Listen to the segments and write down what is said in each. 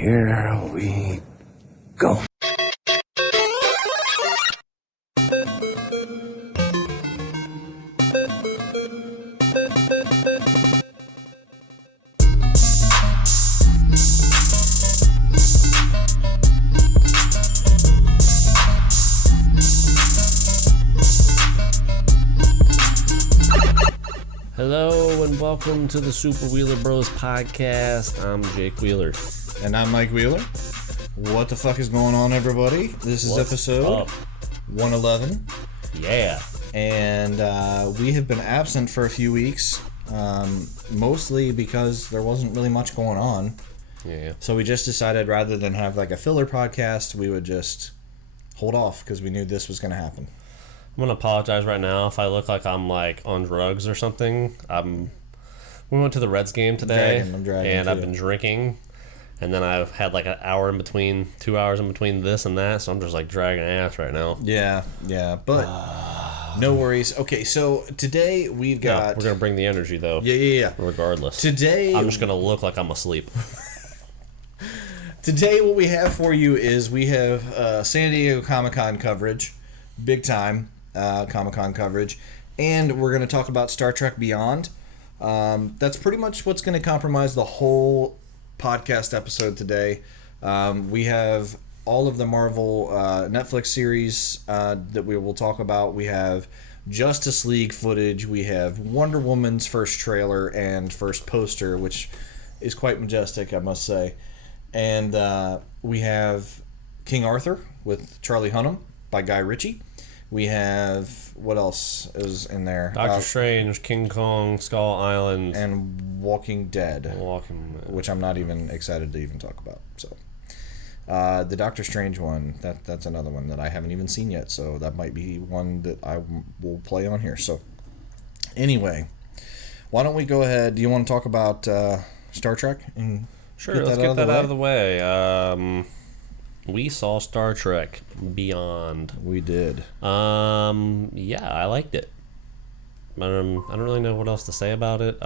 here we go. Hello and welcome to the Super Wheeler Bros podcast. I'm Jake Wheeler. And I'm Mike Wheeler. What the fuck is going on, everybody? This is episode 111. Yeah. And we have been absent for a few weeks, mostly because there wasn't really much going on. Yeah. So we just decided rather than have like a filler podcast, we would just hold off because we knew this was going to happen. I'm going to apologize right now if I look like I'm like on drugs or something. We went to the Reds game today, I'm dragging and too. I've been drinking. And then I've had like an hour in between, 2 hours in between this and that, so I'm just like dragging ass right now. Yeah, but no worries. Okay, so today we've got... we're going to bring the energy though. Yeah. Regardless. Today... I'm just going to look like I'm asleep. Today what we have for you is we have San Diego Comic-Con coverage, big time Comic-Con coverage, and we're going to talk about Star Trek Beyond. That's pretty much what's going to compromise the whole podcast episode today. We have all of the Marvel Netflix series that we will talk about. We have Justice League footage. We have Wonder Woman's first trailer and first poster, which is quite majestic, I must say. And we have King Arthur with Charlie Hunnam by Guy Ritchie. We have, what else is in there? Doctor Strange, King Kong, Skull Island, and Walking Dead, which I'm not even excited to even talk about. So, the Doctor Strange one, that's another one that I haven't even seen yet. So that might be one that I will play on here. So, anyway, why don't we go ahead? Do you want to talk about Star Trek? Sure, let's get that out of the way. We saw Star Trek Beyond. We did. Yeah, I liked it. I don't really know what else to say about it.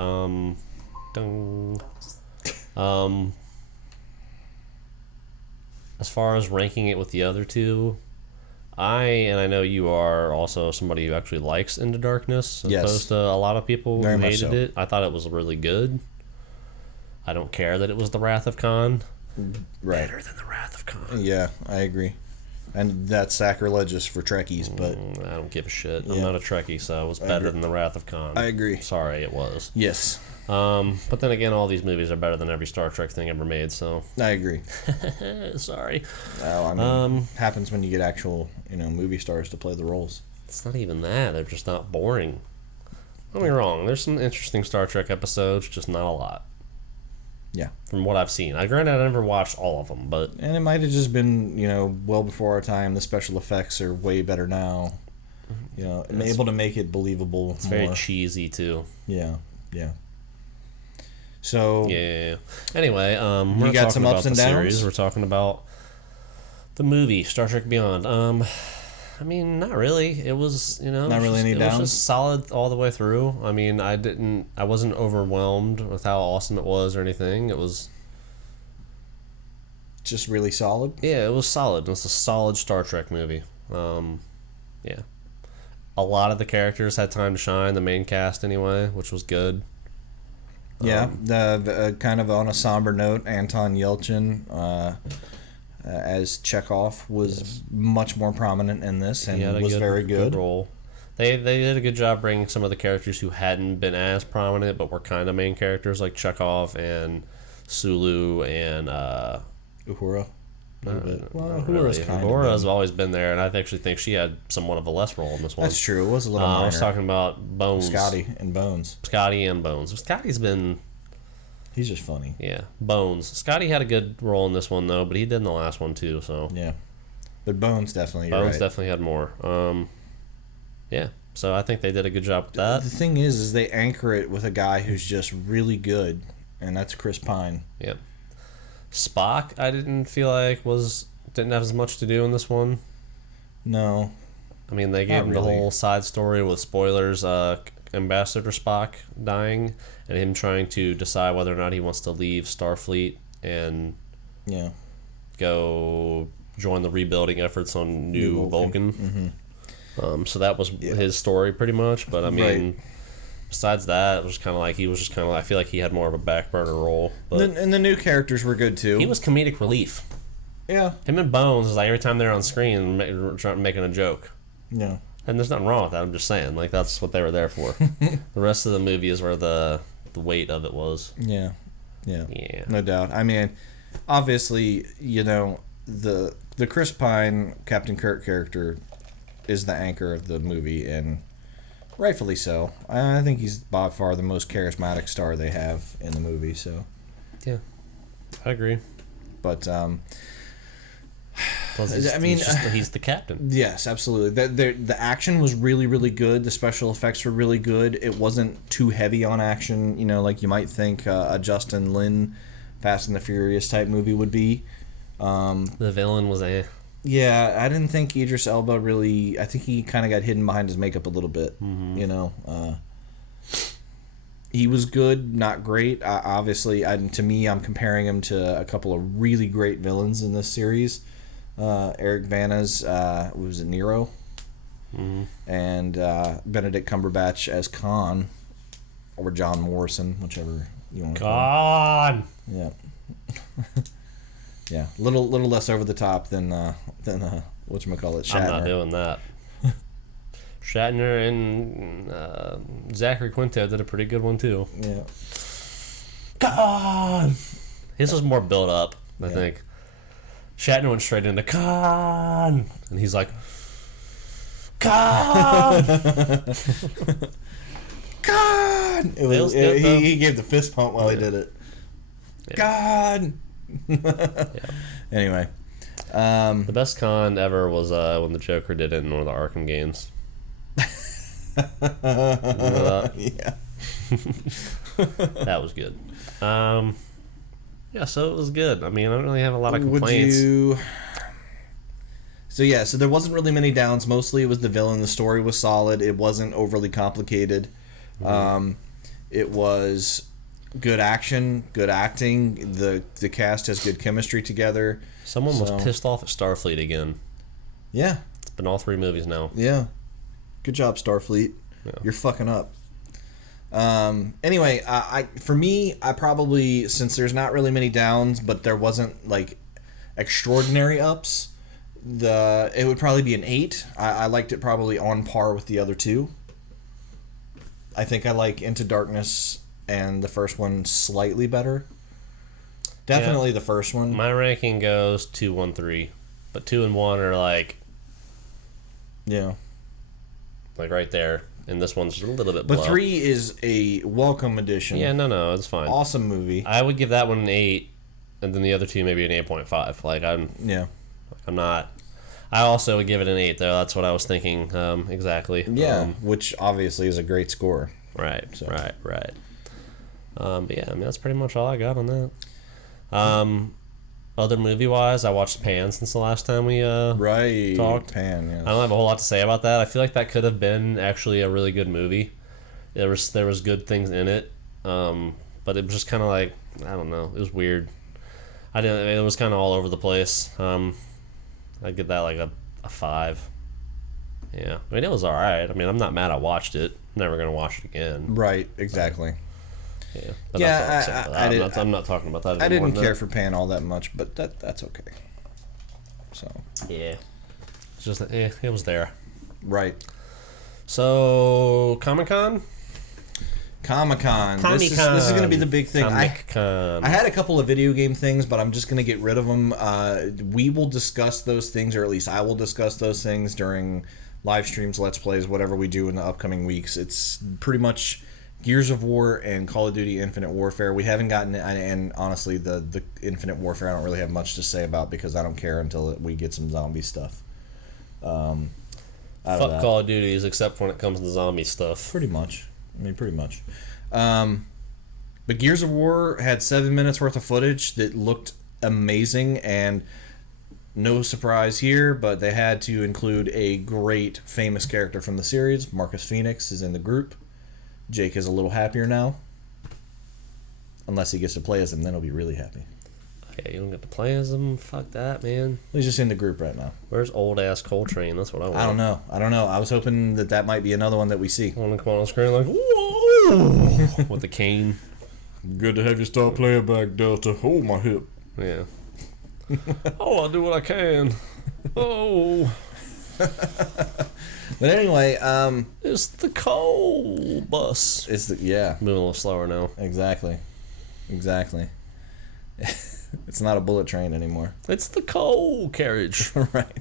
As far as ranking it with the other two, I know you are also somebody who actually likes Into Darkness, as opposed to a lot of people who hated it. I thought it was really good. I don't care that it was the Wrath of Khan. Right. Better than the Wrath of Khan. Yeah, I agree. And that's sacrilegious for Trekkies, but... I don't give a shit. I'm not a Trekkie, so it was better than the Wrath of Khan. I agree. Sorry, it was. Yes. But then again, all these movies are better than every Star Trek thing ever made, so... I agree. Sorry. Well, I mean, happens when you get actual, movie stars to play the roles. It's not even that. They're just not boring. Don't get me wrong. There's some interesting Star Trek episodes, just not a lot. Yeah. From what I've seen. Granted, I never watched all of them, but... And it might have just been, well before our time. The special effects are way better now. Able to make it believable It's more. very cheesy, too. Yeah. So... Yeah. Anyway, you got some ups and downs? Series. We're talking about the movie, Star Trek Beyond. I mean, not really. It was, Not really any downs? It was just solid all the way through. I mean, I wasn't overwhelmed with how awesome it was or anything. It was... Just really solid? Yeah, it was solid. It was a solid Star Trek movie. Yeah. A lot of the characters had time to shine, the main cast anyway, which was good. Yeah, the kind of on a somber note, Anton Yelchin... as Chekhov was much more prominent in this and was very good role. They did a good job bringing some of the characters who hadn't been as prominent but were kind of main characters, like Chekhov and Sulu and Uhura. Uhura's always been there, and I actually think she had somewhat of a less role in this one. That's true. It was a little minor. I was talking about Bones. Scotty and Bones. Scotty's been... He's just funny. Yeah. Bones. Scotty had a good role in this one, though, but he did in the last one, too, so... Yeah. But Bones definitely, definitely had more. Yeah. So I think they did a good job with that. The thing is they anchor it with a guy who's just really good, and that's Chris Pine. Yeah. Spock, I didn't feel like didn't have as much to do in this one. No. I mean, they gave him the whole side story with spoilers, Ambassador Spock dying, and him trying to decide whether or not he wants to leave Starfleet and Yeah. Go join the rebuilding efforts on New Vulcan. Mm-hmm. So that was his story pretty much. But I mean, besides that, it was kind of like I feel like he had more of a back burner role. But And the new characters were good too. he was comedic relief. Yeah. Him and Bones is like every time they're on screen making a joke. Yeah. And there's nothing wrong with that. I'm just saying, like, that's what they were there for. The rest of the movie is where the weight of it was. Yeah. No doubt. I mean, obviously, the Chris Pine Captain Kirk character is the anchor of the movie, and rightfully so. I think he's by far the most charismatic star they have in the movie. So. Yeah, I agree. But Plus he's the captain. Yes, absolutely. The action was really, really good. The special effects were really good. It wasn't too heavy on action, like you might think a Justin Lin Fast and the Furious type movie would be. The villain was Yeah, I didn't think Idris Elba really... I think he kind of got hidden behind his makeup a little bit, He was good, not great. Obviously, to me, I'm comparing him to a couple of really great villains in this series. Eric Bana's, was it Nero? Mm-hmm. And Benedict Cumberbatch as Khan, or John Morrison, whichever you want to call him. Yeah. Yeah, little less over the top than whatchamacallit, Shatner. I'm not doing that. Shatner and Zachary Quinto did a pretty good one too. Yeah. God, his was more built up, I think. Shatner went straight into Khan, and he's like, Khan, Khan. He gave the fist pump while he did it. Yeah. God. Anyway, the best con ever was when the Joker did it in one of the Arkham games. Yeah. That was good. Yeah, so it was good. I mean, I don't really have a lot of complaints. So there wasn't really many downs. Mostly it was the villain. The story was solid. It wasn't overly complicated. Mm-hmm. It was good action, good acting. The cast has good chemistry together. Someone was pissed off at Starfleet again. Yeah. It's been all 3 movies now. Yeah. Good job, Starfleet. Yeah. You're fucking up. Anyway, for me, I probably, since there's not really many downs, but there wasn't like extraordinary ups, it would probably be an 8. I liked it probably on par with the other 2. I think I like Into Darkness and the first one slightly better. Definitely the first one. My ranking goes 2, 1, 3, but 2 and 1 are like right there. And this one's a little bit below. But 3 is a welcome addition. Yeah, no, it's fine. Awesome movie. I would give that one an 8, and then the other 2 maybe an 8.5. Like I'm not. I also would give it an 8 though. That's what I was thinking. Exactly. Yeah, which obviously is a great score. Right. So. Right. But yeah, I mean that's pretty much all I got on that. Other movie wise, I watched Pan since the last time we talked. Pan, yes. I don't have a whole lot to say about that. I feel like that could have been actually a really good movie. There was good things in it, but it was just kind of like, I don't know, it was weird. It was kind of all over the place. I'd give that like a 5. Yeah, I mean it was all right. I mean I'm not mad I watched it. I'm never gonna watch it again. Right, exactly. Yeah, but I'm not talking about that anymore. I didn't care for Pan all that much, but that's okay. So yeah, it's just it was there. Right. So Comic-Con. This is going to be the big thing. Comic-Con. I had a couple of video game things, but I'm just going to get rid of them. We will discuss those things, or at least I will discuss those things during live streams, Let's Plays, whatever we do in the upcoming weeks. It's pretty much Gears of War and Call of Duty Infinite Warfare. We haven't gotten, and honestly, the Infinite Warfare I don't really have much to say about because I don't care until we get some zombie stuff. Fuck Call of Duties, except when it comes to zombie stuff. Pretty much. But Gears of War had 7 minutes worth of footage that looked amazing, and no surprise here, but they had to include a great famous character from the series. Marcus Phoenix is in the group. Jake is a little happier now. Unless he gets to play as him, then he'll be really happy. Yeah, you don't get to play as him. Fuck that, man. He's just in the group right now. Where's old ass Coltrane? That's what I want. I don't know. I was hoping that might be another one that we see. I want to come on the screen like, whoa, with the cane. Good to have you start playing back, Delta. Oh, my hip. Yeah. Oh, I'll do what I can. Oh. But anyway, it's the coal bus. Yeah. Moving a little slower now. Exactly. It's not a bullet train anymore. It's the coal carriage. Right.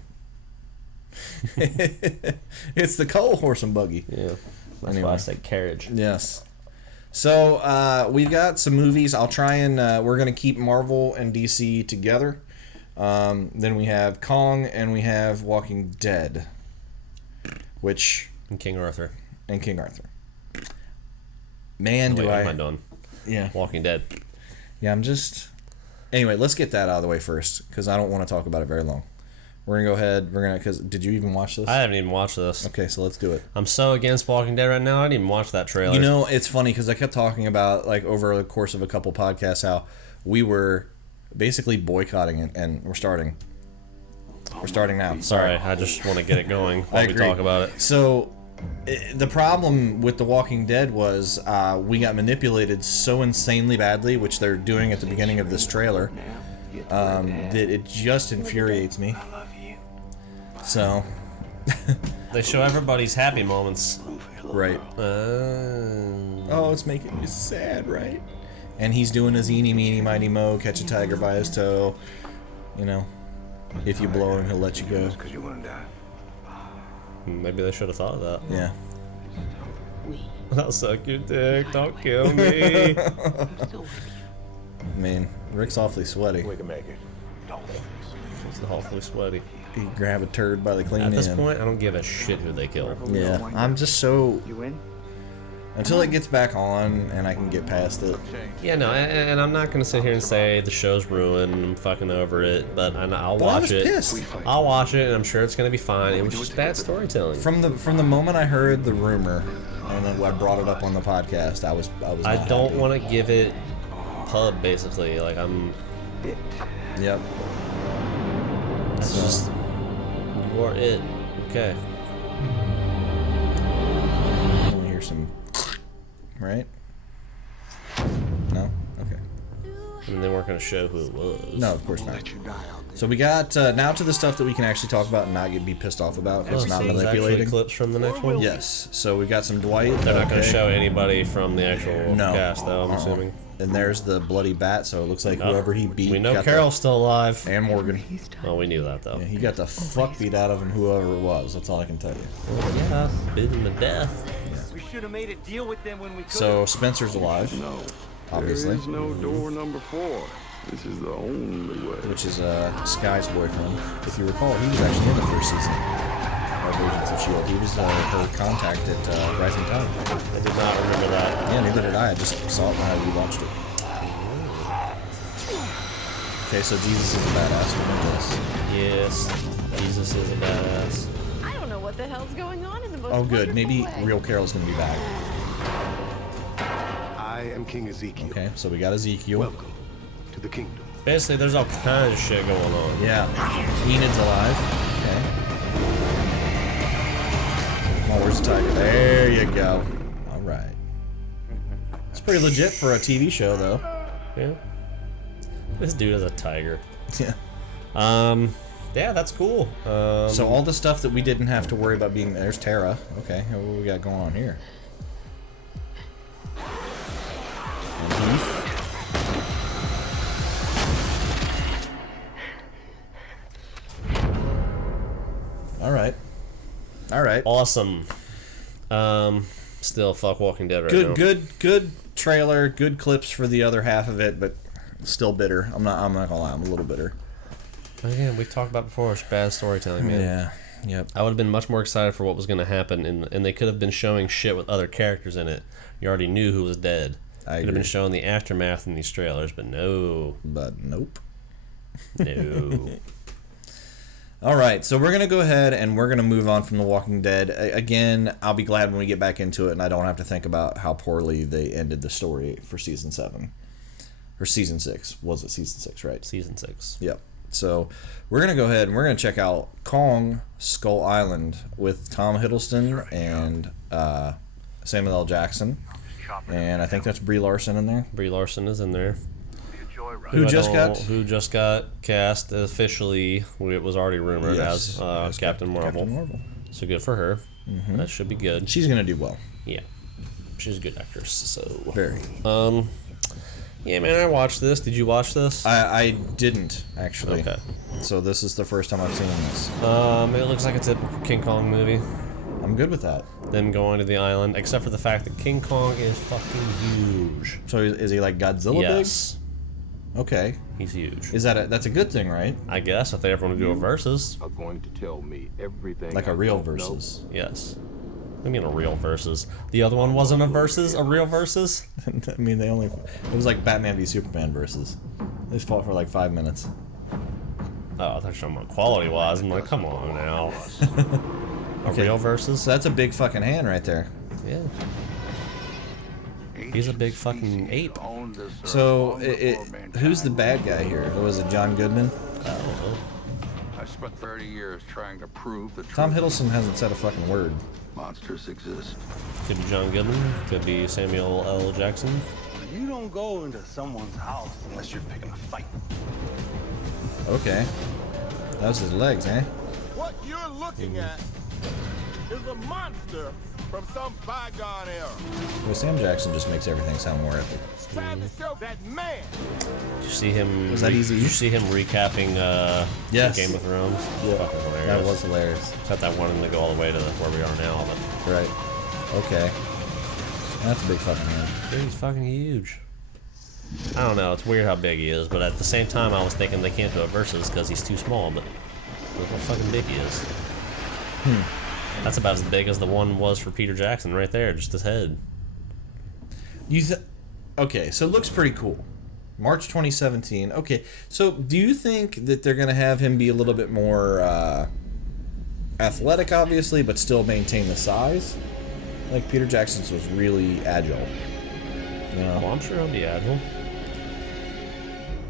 It's the coal horse and buggy. Yeah. That's why I said carriage. Yes. So we've got some movies. I'll try and we're gonna keep Marvel and DC together. Then we have Kong and we have Walking Dead, and King Arthur. Man, what am I doing? Yeah. Walking Dead. Yeah, I'm just. Anyway, let's get that out of the way first because I don't want to talk about it very long. We're gonna go ahead. Because did you even watch this? I haven't even watched this. Okay, so let's do it. I'm so against Walking Dead right now. I didn't even watch that trailer. You know, it's funny because I kept talking about like over the course of a couple podcasts how we were basically boycotting it, and we're starting. We're starting now. Sorry, I just want to get it going while we talk about it. So, the problem with The Walking Dead was we got manipulated so insanely badly, which they're doing at the beginning of this trailer, that it just infuriates me. So. They show everybody's happy moments. Right. Oh, it's making me sad, right? And he's doing his eeny, meeny, miny, mo, catch a tiger by his toe. You know, if you blow him, he'll let you go. Maybe they should have thought of that. Yeah. I'll suck your dick, don't kill me. I mean, Rick's awfully sweaty. We can make it. He's awfully sweaty. He grab a turd by the clean At this end. point, I don't give a shit who they kill. Yeah, I'm just so... You win? Until it gets back on and I can get past it. Yeah, no, and I'm not gonna sit here and say the show's ruined, I'm fucking over it, but I'll watch it. Pissed. I'll watch it, and I'm sure it's gonna be fine. It was just bad storytelling. From the moment I heard the rumor, and then I brought it up on the podcast, I was. I not don't happy. want to give it pub, basically. Like I'm. Yep. That's just. You are it. Okay. Let me hear some. Right? No? Okay. I mean, they weren't going to show who it was. No, of course not. So we got now to the stuff that we can actually talk about and not be pissed off about. It's not manipulating. Clips from the next one? Yes. So we got some Dwight. They're not going to show anybody from the actual cast, though, I'm assuming. And there's the bloody bat, so it looks like whoever he beat. We know Carol's still alive. And Morgan. Well, we knew that, though. Yeah, he got the fuck beat out of him, whoever it was. That's all I can tell you. Yeah, beat him to death. We should have made a deal with them when we could. So Spencer's alive. No. Obviously. There is no door number 4. This is the only way. Which is Sky's boyfriend. If you recall, he was actually in the first season of Agents of S.H.I.E.L.D. He was her contact at Rising Tide. I did not remember that. Yeah, neither did I. I just saw it when I rewatched it. Okay, so Jesus is a badass. We know this. Yes, Jesus is a badass. I don't know what the hell's going on in the most Oh, good. Maybe wonderful way. real Carol's gonna be back. I am King Ezekiel. Okay, so we got Ezekiel. Welcome to the kingdom. Basically, there's all kinds of shit going on. Yeah. Enid's alive. Okay. Oh, where's the tiger? There you go. All right. It's pretty legit for a TV show, though. Yeah. This dude is a tiger. Yeah. Yeah, that's cool. So all the stuff that we didn't have to worry about being there's Tara. Okay, what we got going on here? And Heath. All right. Awesome. Still fuck Walking Dead right now. Good trailer. Good clips for the other half of it, but still bitter. I'm not gonna lie. I'm a little bitter. Again, we've talked about before. It's bad storytelling, man. Yeah. Yep. I would have been much more excited for what was going to happen, and they could have been showing shit with other characters in it. You already knew who was dead. I could have been agree. showing the aftermath in these trailers, but no. But nope. No. All right, so we're going to go ahead and we're going to move on from The Walking Dead. Again, I'll be glad when we get back into it and I don't have to think about how poorly they ended the story for Season 7. or season 6. Was it season 6, right? Season 6. Yep. So we're going to go ahead and we're going to check out Kong Skull Island with Tom Hiddleston and Samuel L. Jackson. And I think that's Brie Larson in there. Brie Larson is in there. Who just got cast officially. It was already rumored as Captain Marvel. So good for her. Mm-hmm. That should be good. She's going to do well. Yeah. She's a good actress. So very. Yeah, man, I watched this. Did you watch this? I didn't, actually. Okay. So this is the first time I've seen this. It looks like a typical King Kong movie. I'm good with that. Them going to the island, except for the fact that King Kong is fucking huge. So is he like Godzilla yes. big? Okay. He's huge. Is that's a good thing, right? I guess, if they ever want to do a versus. Are going to tell me everything. Like a real versus. Yes. I mean a real versus. The other one wasn't a versus, a real versus? I mean, it was like Batman v Superman versus. They fought for like 5 minutes. Oh, I thought you were talking about quality-wise. I'm like, come on now. A real versus? So that's a big fucking hand right there. Yeah. He's a big fucking ape. So, who's the bad guy here? Was it John Goodman? I don't know. I spent 30 years trying to prove the truth. Tom Hiddleston hasn't said a fucking word. Monsters exist. Could be John Goodman. Could be Samuel L. Jackson. You don't go into someone's house unless you're picking a fight. Okay. That was his legs, eh? What you're looking at is a monster from some bygone era. Well, Sam Jackson just makes everything sound more epic. Trying to show that man. Did you see him? Was that easy? Did you see him recapping yes. Game of Thrones? Yeah. Fucking hilarious. That was hilarious. Except that wanted to go all the way to where we are now, but right. Okay. That's a big fucking man. Dude, he's fucking huge. I don't know. It's weird how big he is, but at the same time, I was thinking they can't do a versus because he's too small. But look how fucking big he is. That's about as big as the one was for Peter Jackson, right there, just his head. Okay, so it looks pretty cool. March 2017. Okay, so do you think that they're gonna have him be a little bit more athletic, obviously, but still maintain the size? Like Peter Jackson's was really agile. You know? Well, I'm sure he'll be agile.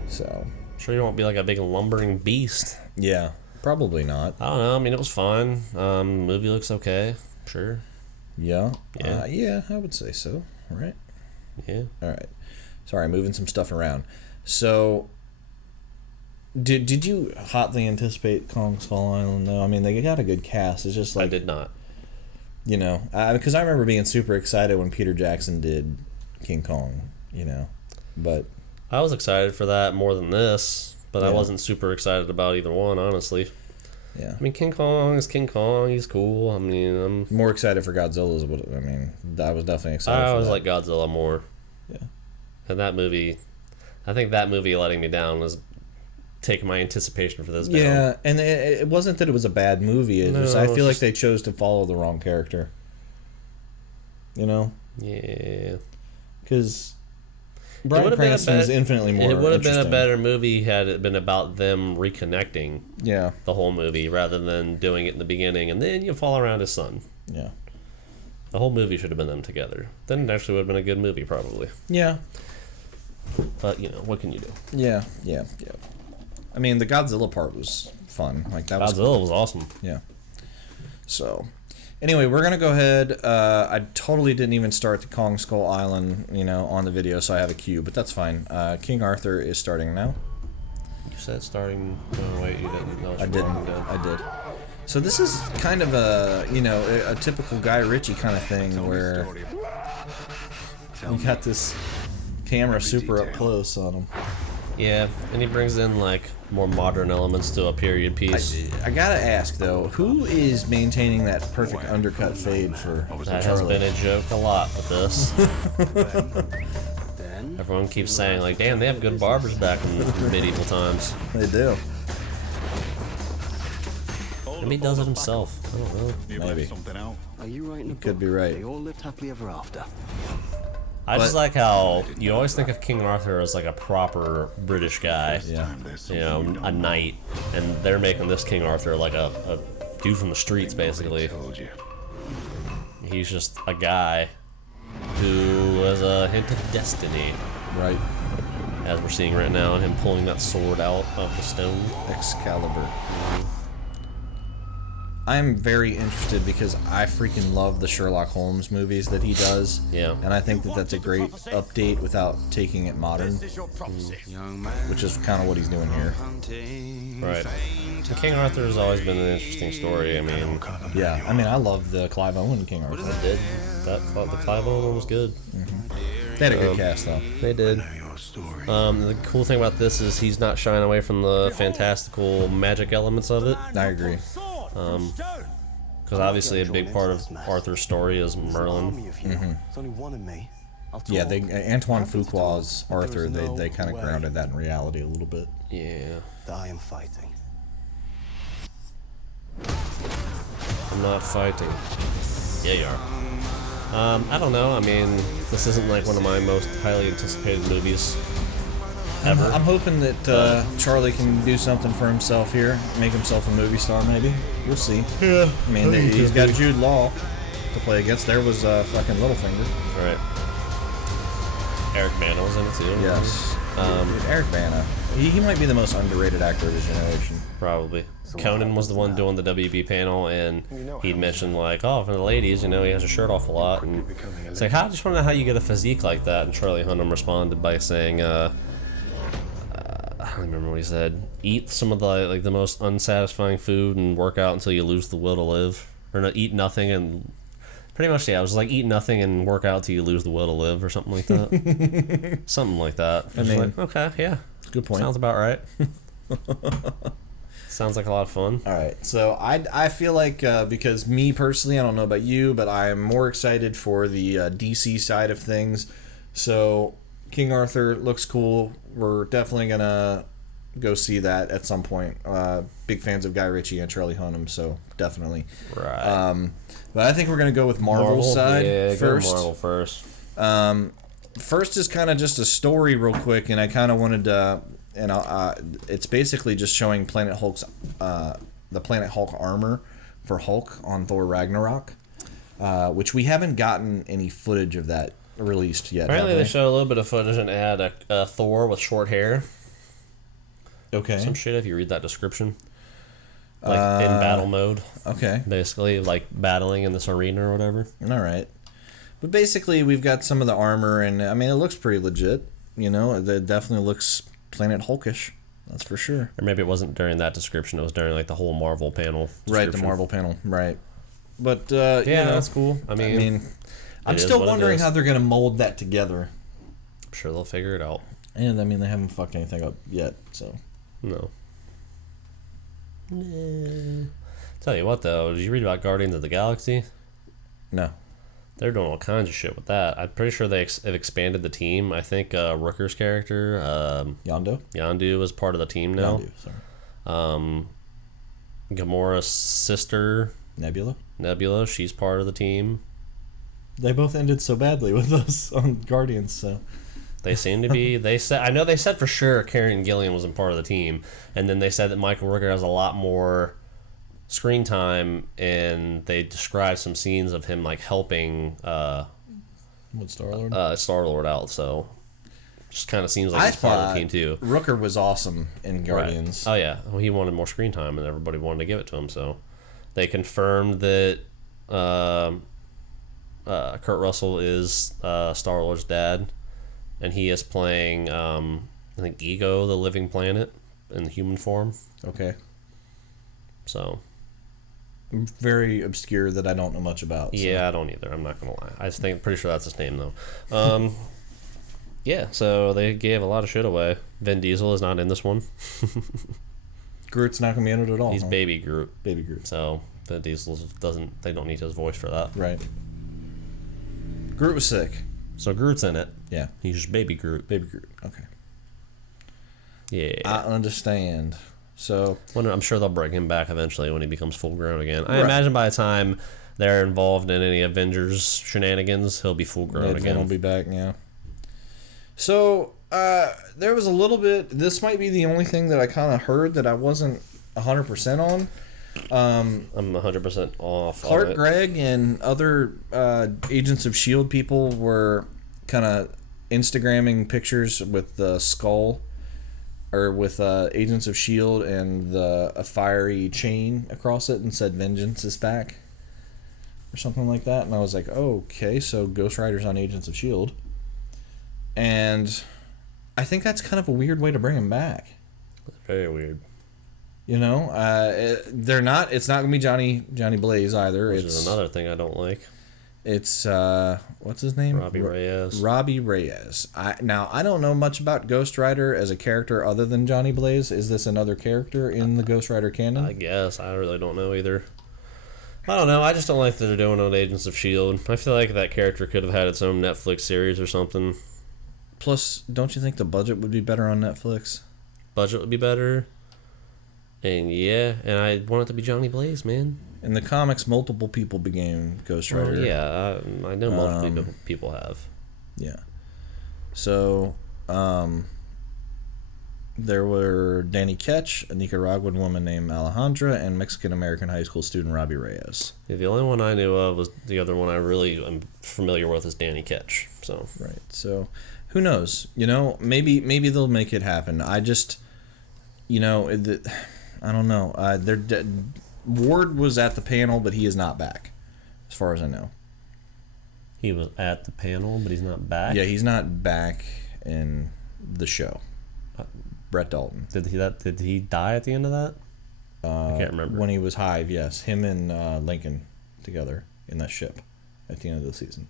So. I'm sure he won't be like a big lumbering beast. Yeah, probably not. I don't know. I mean, it was fine. Movie looks okay. Sure. Yeah. Yeah. Yeah, I would say so. Right. Yeah. All right. Sorry, moving some stuff around. So, did you hotly anticipate Kong Skull Island, though? I mean, they got a good cast. It's just like... I did not. You know, because I remember being super excited when Peter Jackson did King Kong, you know. But... I was excited for that more than this, but I wasn't super excited about either one, honestly. Yeah. I mean, King Kong is King Kong. He's cool. I mean, I'm more excited for Godzilla's. I mean, I was definitely excited. I for always that. like Godzilla more. Yeah. And that movie, I think that movie letting me down was taking my anticipation for this down. Yeah, and it wasn't that it was a bad movie. I feel like they chose to follow the wrong character. You know? Yeah. Because Bryan Cranston is infinitely more It would have been a better movie had it been about them reconnecting. Yeah. The whole movie, rather than doing it in the beginning and then you fall around his son. Yeah. The whole movie should have been them together. Then it actually would have been a good movie, probably. Yeah. But, you know, what can you do? Yeah. I mean, the Godzilla part was fun. Like that Godzilla was awesome. Yeah. So, anyway, we're gonna go ahead. I totally didn't even start the Kong Skull Island, you know, on the video, so I have a cue, but that's fine. King Arthur is starting now. You said starting. Oh wait, you didn't. No, I didn't. I did. So this is kind of a, you know, a typical Guy Ritchie kind of thing where you got this camera super up close on him. Yeah, and he brings in like more modern elements to a period piece. I gotta ask though, who is maintaining that perfect undercut fade for That Charlie? has been a joke a lot with this. Everyone keeps saying like, "Damn, they have good barbers back in medieval times." They do. Maybe he does it himself. I don't know. Maybe. Are you writing a book? Could be right. They all lived happily ever after. I just like how you always think of King Arthur as like a proper British guy. Yeah. You know, a knight, and they're making this King Arthur like a dude from the streets, basically. He's just a guy who has a hint of destiny. Right. as we're seeing right now, and him pulling that sword out of the stone. Excalibur. I'm very interested because I freaking love the Sherlock Holmes movies that he does. Yeah. And I think that that's a great update without taking it modern, which is kind of what he's doing here. Right. And King Arthur has always been an interesting story. I mean, yeah. I mean, I love the Clive Owen King Arthur. I did. The Clive Owen one was good. They had a good cast, though. They did. The cool thing about this is he's not shying away from the fantastical magic elements of it. I agree. Because obviously a big part of Arthur's story is Merlin. Yeah, Antoine Fuqua's Arthur, they kind of grounded that in reality a little bit. Yeah. I am fighting. I'm not fighting. Yeah, you are. I don't know. I mean, this isn't like one of my most highly anticipated movies ever. I'm hoping that Charlie can do something for himself here, make himself a movie star maybe. We'll see. Yeah. I mean, he's got Jude Law to play against. There was fucking Littlefinger. All right. Eric Bana was in it too. Yes. Dude, Eric Bana. He might be the most underrated actor of his generation. Probably. Conan was the one doing the WB panel, and he'd mentioned like, oh, for the ladies, he has his shirt off a lot, and it's like, I just want to know how you get a physique like that. And Charlie Hunnam responded by saying, I don't remember what he said. Eat some of the most unsatisfying food and work out until you lose the will to live, or not, eat nothing and. Pretty much, yeah. It was like eat nothing and work out till you lose the will to live, or something like that. Something like that. I mean, like, okay, yeah. Good point. Sounds about right. Sounds like a lot of fun. All right, so I feel like because me personally, I don't know about you, but I'm more excited for the DC side of things. So King Arthur looks cool. We're definitely gonna go see that at some point. Big fans of Guy Ritchie and Charlie Hunnam, so definitely. Right. But I think we're gonna go with Marvel's side first. Go Marvel first. First is kind of just a story real quick, and I kind of wanted to, it's basically just showing Planet Hulk's, the Planet Hulk armor for Hulk on Thor Ragnarok, which we haven't gotten any footage of that released yet. Apparently they show a little bit of footage and add a Thor with short hair. Okay. Some shit if you read that description. Like in battle mode. Okay. Basically, like battling in this arena or whatever. All right. But basically, we've got some of the armor, and I mean, it looks pretty legit. It definitely looks Planet Hulkish. That's for sure. Or maybe it wasn't during that description. It was during like the whole Marvel panel. Right, the Marvel panel. Right. But yeah, that's cool. I mean I'm still wondering how they're gonna mold that together. I'm sure they'll figure it out. And I mean, they haven't fucked anything up yet, so. No. Nah. Tell you what, though, did you read about Guardians of the Galaxy? No. They're doing all kinds of shit with that. I'm pretty sure they have expanded the team. I think Rooker's character, Yondu, is part of the team now. Gamora's sister, Nebula, she's part of the team. They both ended so badly with us on Guardians, so. They seem to be. I know they said for sure Karen Gillian wasn't part of the team, and then they said that Michael Rooker has a lot more screen time, and they described some scenes of him like helping Star-Lord out. So just kind of seems like he's part of the team too. Rooker was awesome in Guardians. Right. Oh yeah, well, he wanted more screen time, and everybody wanted to give it to him. So they confirmed that Kurt Russell is Star-Lord's dad. And he is playing, I think, Ego, the living planet, in human form. Okay. So. Very obscure that I don't know much about. So. Yeah, I don't either. I'm not going to lie. Pretty sure that's his name, though. Yeah, so they gave a lot of shit away. Vin Diesel is not in this one. Groot's not going to be in it at all. He's Baby Groot. Baby Groot. So Vin Diesel they don't need his voice for that. Right. Groot was sick. So Groot's in it. Yeah. He's just Baby Groot. Baby Groot. Okay. Yeah. I understand. So I'm sure they'll bring him back eventually when he becomes full grown again. I imagine by the time they're involved in any Avengers shenanigans, he'll be full grown again. He'll be back, yeah. So there was a little bit. This might be the only thing that I kind of heard that I wasn't 100% on. I'm 100% off. Clark Gregg and other Agents of S.H.I.E.L.D. people were kind of Instagramming pictures with the skull, or with Agents of S.H.I.E.L.D. and a fiery chain across it, and said "Vengeance is back," or something like that. And I was like, oh, okay, so Ghost Rider's on Agents of S.H.I.E.L.D. And I think that's kind of a weird way to bring him back. Very weird. You know, they're not. It's not gonna be Johnny Blaze either. Which is another thing I don't like. It's what's his name? Robbie Reyes. Robbie Reyes. I don't know much about Ghost Rider as a character other than Johnny Blaze. Is this another character in the Ghost Rider canon? I guess I really don't know either. I don't know. I just don't like that they're doing on Agents of S.H.I.E.L.D. I feel like that character could have had its own Netflix series or something. Plus, don't you think the budget would be better on Netflix? Budget would be better. And I want it to be Johnny Blaze, man. In the comics, multiple people became Ghost Rider. Well, yeah, I know multiple people have. Yeah. So, there were Danny Ketch, a Nicaraguan woman named Alejandra, and Mexican-American high school student Robbie Reyes. Yeah, the only one I knew of was the other one I really am familiar with is Danny Ketch. So right. So, who knows? You know, maybe they'll make it happen. I just, you know, I don't know. Ward was at the panel, but he is not back, as far as I know. He was at the panel, but he's not back? Yeah, he's not back in the show. Brett Dalton. Did he die at the end of that? I can't remember. When he was Hive, yes. Him and Lincoln together in that ship at the end of the season.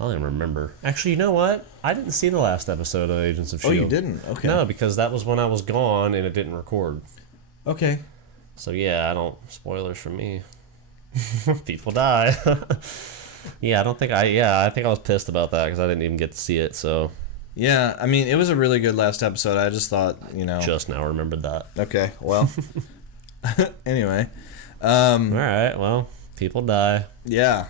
I don't even remember. Actually, you know what? I didn't see the last episode of Agents of S.H.I.E.L.D. Oh, you didn't? Okay. No, because that was when I was gone and it didn't record. Okay. So yeah, I don't. Spoilers for me. People die. Yeah, I think I was pissed about that because I didn't even get to see it. So. Yeah, I mean, it was a really good last episode. I just thought, you know. Just now remembered that. Okay, well. Anyway. All right. Well, people die. Yeah.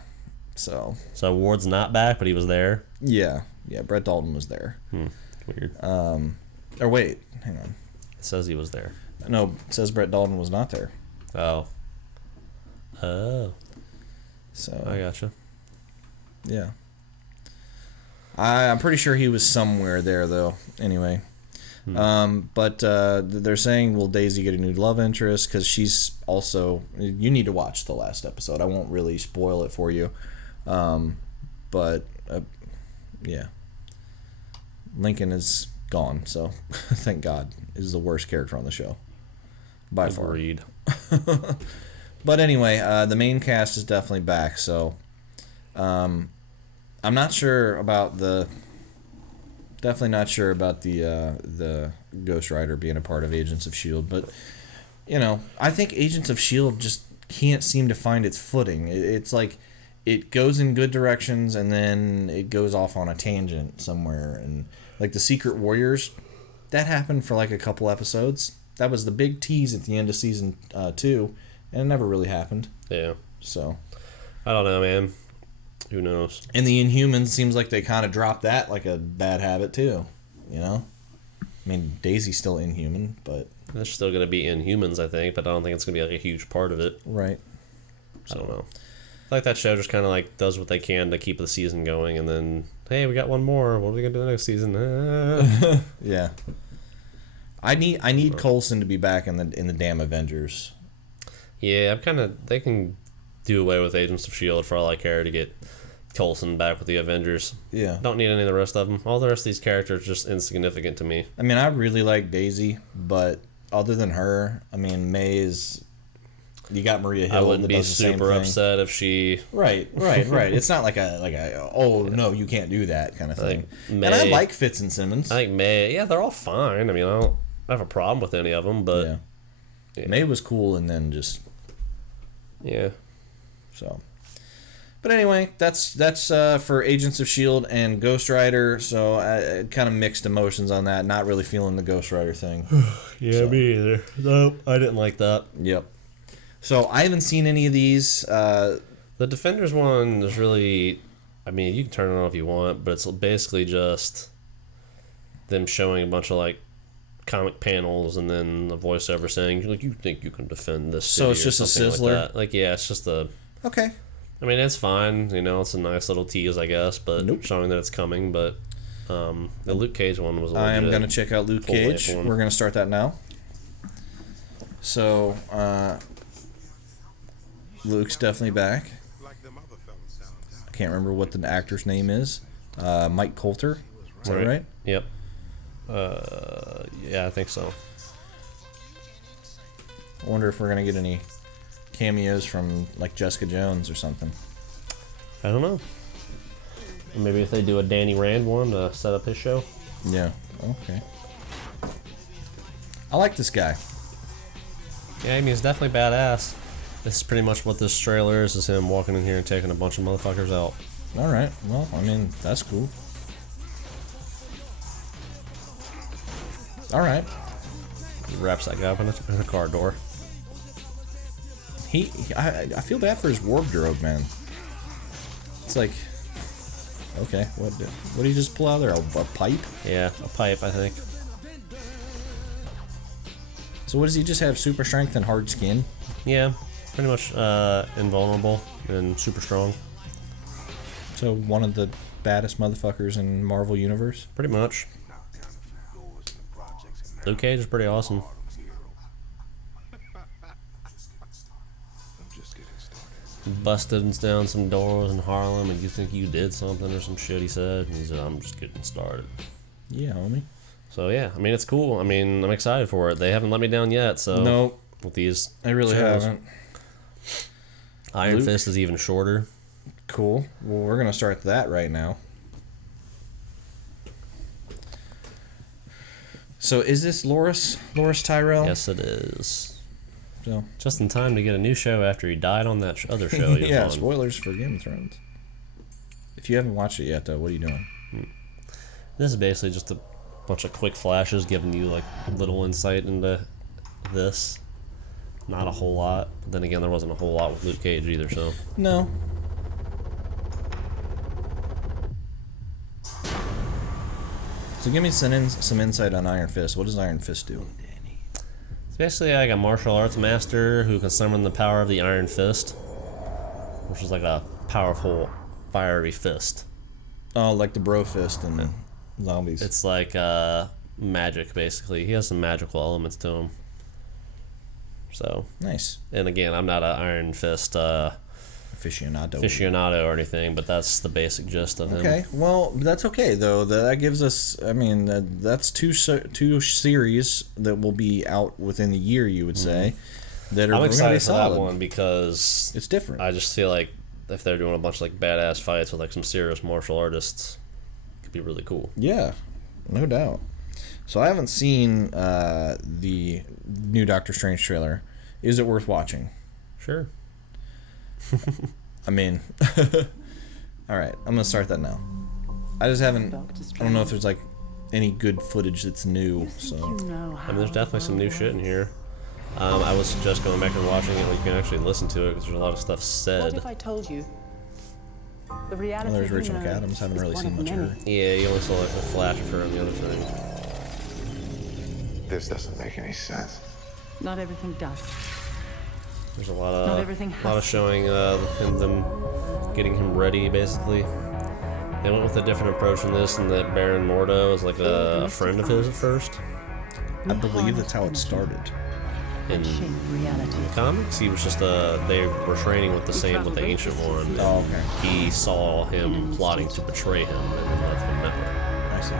So Ward's not back, but he was there. Yeah. Brett Dalton was there. Weird. Or wait, hang on. It says he was there. No, it says Brett Dalton was not there. Oh. So I gotcha. Yeah. I'm pretty sure he was somewhere there, though. Anyway. But they're saying, will Daisy get a new love interest? Because she's also... You need to watch the last episode. I won't really spoil it for you. But, yeah. Lincoln is gone, so thank God. Is the worst character on the show. By far. Agreed. But anyway, the main cast is definitely back, so... I'm not sure about definitely not sure about the Ghost Rider being a part of Agents of S.H.I.E.L.D., but, you know, I think Agents of S.H.I.E.L.D. just can't seem to find its footing. It's like it goes in good directions and then it goes off on a tangent somewhere. And like the Secret Warriors, that happened for like a couple episodes. That was the big tease at the end of season 2, and it never really happened. Yeah. So. I don't know, man. Who knows? And the Inhumans seems like they kind of dropped that like a bad habit too, you know? I mean, Daisy's still Inhuman, but... There's still going to be Inhumans, I think, but I don't think it's going to be like a huge part of it. Right. I don't know. I feel like that show just kind of like does what they can to keep the season going, and then, hey, we got one more. What are we going to do next season? Yeah. I need Coulson to be back in the damn Avengers. Yeah, they can do away with Agents of S.H.I.E.L.D. for all I care to get Coulson back with the Avengers. Yeah. Don't need any of the rest of them. All the rest of these characters are just insignificant to me. I mean, I really like Daisy, but other than her, I mean, May is... You got Maria Hill. I wouldn't be does the same super thing. upset if she... Right. It's not like a oh, no, you can't do that kind of thing. May, and I like Fitz and Simmons. I think May... Yeah, they're all fine. I mean, I don't have a problem with any of them, but... Yeah. May was cool and then just... Yeah. So... But anyway, that's for Agents of S.H.I.E.L.D. and Ghost Rider, so I kind of mixed emotions on that, not really feeling the Ghost Rider thing. Yeah, me either. Nope, I didn't like that. Yep. So I haven't seen any of these. The Defenders one is really... I mean, you can turn it on if you want, but it's basically just them showing a bunch of, like, comic panels and then a voiceover saying, like, you think you can defend this city. So it's just a sizzler? Like, yeah, it's just a... Okay. I mean, it's fine. You know, it's a nice little tease, I guess, but showing that it's coming. But The Luke Cage one was. I am gonna check out Luke Cage. We're gonna start that now. So, Luke's definitely back. I can't remember what the actor's name is. Mike Coulter. Is that right? Yep. Yeah, I think so. I wonder if we're gonna get any cameos from like Jessica Jones or something. I don't know. Maybe if they do a Danny Rand one to set up his show. Yeah. Okay. I like this guy. Yeah, I mean, he's definitely badass. This is pretty much what this trailer is him walking in here and taking a bunch of motherfuckers out. Alright, well, I mean, that's cool. Alright. He wraps that guy up in a car door. I feel bad for his wardrobe, man. It's like, okay, what did he just pull out there? A pipe? Yeah, a pipe, I think. So what does he just have? Super strength and hard skin? Yeah, pretty much invulnerable and super strong. So one of the baddest motherfuckers in Marvel Universe? Pretty much. Luke Cage is pretty awesome. Busted down some doors in Harlem and you think you did something or some shit, he said. And he said, I'm just getting started. Yeah, homie. So yeah, I mean, it's cool. I mean, I'm excited for it. They haven't let me down yet, so... Nope. With these They really shows. haven't. Iron Luke. Fist is even shorter. Cool. Well, we're going to start that right now. So is this Loris Tyrell? Yes, it is. So. Just in time to get a new show after he died on that other show he was yeah, on. spoilers for Game of Thrones. If you haven't watched it yet, though, what are you doing? This is basically just a bunch of quick flashes giving you like little insight into this. Not a whole lot. But then again, there wasn't a whole lot with Luke Cage either, so. No. So give me some insight on Iron Fist. What does Iron Fist do? It's basically like a martial arts master who can summon the power of the Iron Fist, which is like a powerful, fiery fist. Oh, like the Bro Fist and zombies. It's like magic, basically. He has some magical elements to him. So nice. And again, I'm not an Iron Fist aficionado or anything, but that's the basic gist of him. Okay, well, that's okay though. That gives us. I mean, that's two series that will be out within the year. You would say that are. I'm excited for solid. that one because it's different. I just feel like if they're doing a bunch of like badass fights with like some serious martial artists, it could be really cool. Yeah, no doubt. So I haven't seen the new Doctor Strange trailer. Is it worth watching? Sure. I mean, all right. I'm gonna start that now. I just haven't. I don't know if there's like any good footage that's new. So I mean, there's definitely some new shit in here. I would suggest going back and watching it. You can actually listen to it because there's a lot of stuff said. What if I told you? The reality. Well, there's Rachel McAdams. Haven't really seen much of her. Yeah, you only saw like a flash of her on the other thing. This doesn't make any sense. Not everything does. There's a lot of showing them getting him ready, basically. They went with a different approach in this, and that Baron Mordo is like a friend of his at first. I believe that's how it started. In comics, he was just they were training with the Ancient One. Oh, okay. He saw him plotting to betray him and then let him know. I see.